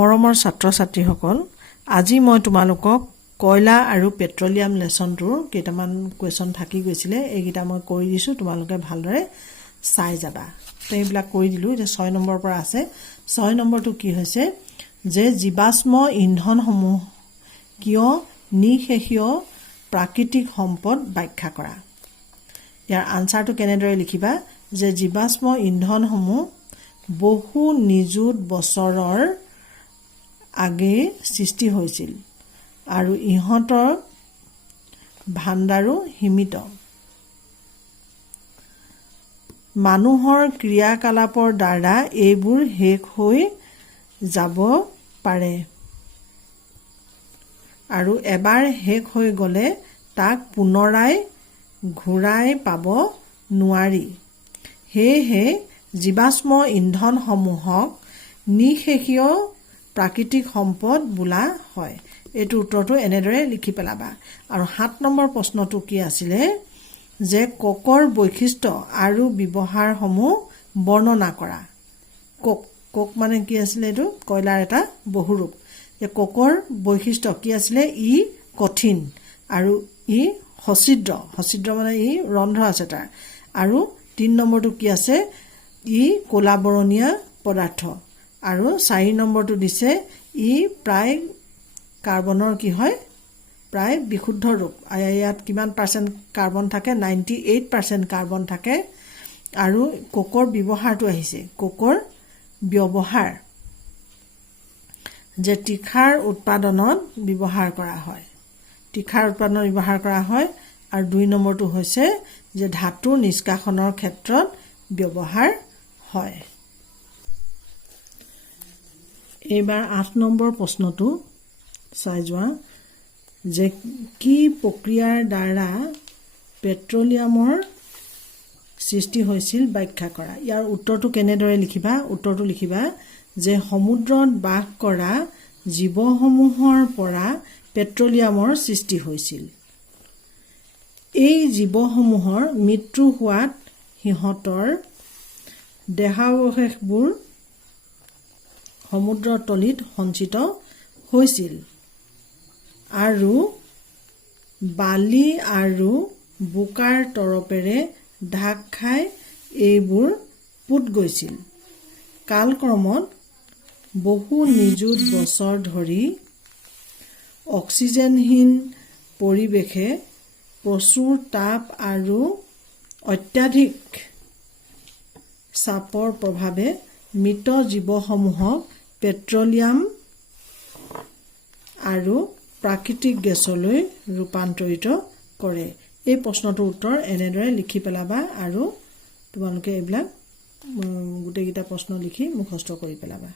মৰমৰ ছাত্ৰ-ছাত্ৰীসকল, আজি মই তোমালোকক কয়লা আৰু পেট্ৰলিয়াম লেসনটোৰ কেইটামান কোৱেশ্চন থাকি গৈছিলে, এইকেইটা মই কৰি দিছো, তোমালোকে ভালদৰে চাই যাবা। তো এইবিলাক কৰি দিলো। এতিয়া 6 নম্বৰৰ পৰা আছে। 6 নম্বৰটো কি হৈছে যে জীৱাশ্ম ইন্ধনসমূহ কিয় নিঃশেষীয় প্ৰাকৃতিক সম্পদ ব্যাখ্যা কৰা। ইয়াৰ আনসাৰটো কেনেদৰে লিখিবা যে জীৱাশ্ম ইন্ধনসমূহ বহু নিযুত বছৰৰ আগে সৃষ্টি হৈছিল আৰু ইহঁতৰ ভাণ্ডাৰো সীমিত। মানুহৰ ক্ৰিয়াকলাপৰ দ্বাৰা এইবোৰ শেষ হৈ যাব পাৰে আৰু এবাৰ শেষ হৈ গ'লে তাক পুনৰাই ঘূৰাই পাব নোৱাৰি। সেয়েহে জীৱাশ্ম ইন্ধনসমূহক নিঃশেষীয় প্ৰাকৃতিক সম্পদ বোলা হয়। এইটো উত্তৰটো এনেদৰে লিখি পেলাবা। আৰু 7 নম্বৰ প্ৰশ্নটো কি আছিলে যে কোকৰ বৈশিষ্ট্য আৰু ব্যৱহাৰসমূহ বৰ্ণনা কৰা। কোক মানে কি আছিলে? এইটো কয়লাৰ এটা বহুৰূপ। যে কোকৰ বৈশিষ্ট্য কি আছিলে? ই কঠিন আৰু ই সছিদ্ৰ মানে ই ৰন্ধ্ৰ আছে তাৰ। আৰু 3 নম্বৰটো কি আছে? ই ক'লা-বৰণীয়া পদাৰ্থ। আৰু 4 নম্বৰটো দিছে ই প্ৰায় কাৰ্বনৰ কি হয়? প্ৰায় বিশুদ্ধ ৰূপ। ইয়াত কিমান পাৰ্চেণ্ট কাৰ্বন থাকে? 98% কাৰ্বন থাকে। আৰু কোকৰ ব্যৱহাৰটো আহিছে। কোকৰ ব্যৱহাৰ যে তীখাৰ উৎপাদনত ব্যৱহাৰ কৰা হয়। আৰু 2 নম্বৰটো হৈছে যে ধাতু নিষ্কাশনৰ ক্ষেত্ৰত ব্যৱহাৰ হয়। এইবাৰ 8 নম্বৰ প্ৰশ্নটো চাই যোৱা যে কি প্ৰক্ৰিয়াৰ দ্বাৰা পেট্ৰলিয়ামৰ সৃষ্টি হৈছিল ব্যাখ্যা কৰা। ইয়াৰ উত্তৰটো কেনেদৰে লিখিবা? উত্তৰটো লিখিবা যে সমুদ্ৰত বাস কৰা জীৱসমূহৰ পৰা পেট্ৰলিয়ামৰ সৃষ্টি হৈছিল। এই জীৱসমূহৰ মৃত্যু হোৱাত সিহঁতৰ দেহাৱশেষবোৰ সমুদ্ৰৰ তলিত সঞ্চিত হৈছিল আৰু বালি আৰু বোকাৰ তৰপেৰে ঢাক খাই এইবোৰ পোত গৈছিল। কালক্ৰমত বহু নিযুত বছৰ ধৰি অক্সিজেনহীন পৰিৱেশে প্ৰচুৰ তাপ আৰু অত্যাধিক চাপৰ প্ৰভাৱে মৃত জীৱসমূহক পেট্ৰলিয়াম আৰু প্ৰাকৃতিক গেছলৈ ৰূপান্তৰিত কৰে। এই প্ৰশ্নটোৰ উত্তৰ এনেদৰে লিখি পেলাবা আৰু তোমালোকে এইবিলাক গোটেইকেইটা প্ৰশ্ন লিখি মুখস্থ কৰি পেলাবা।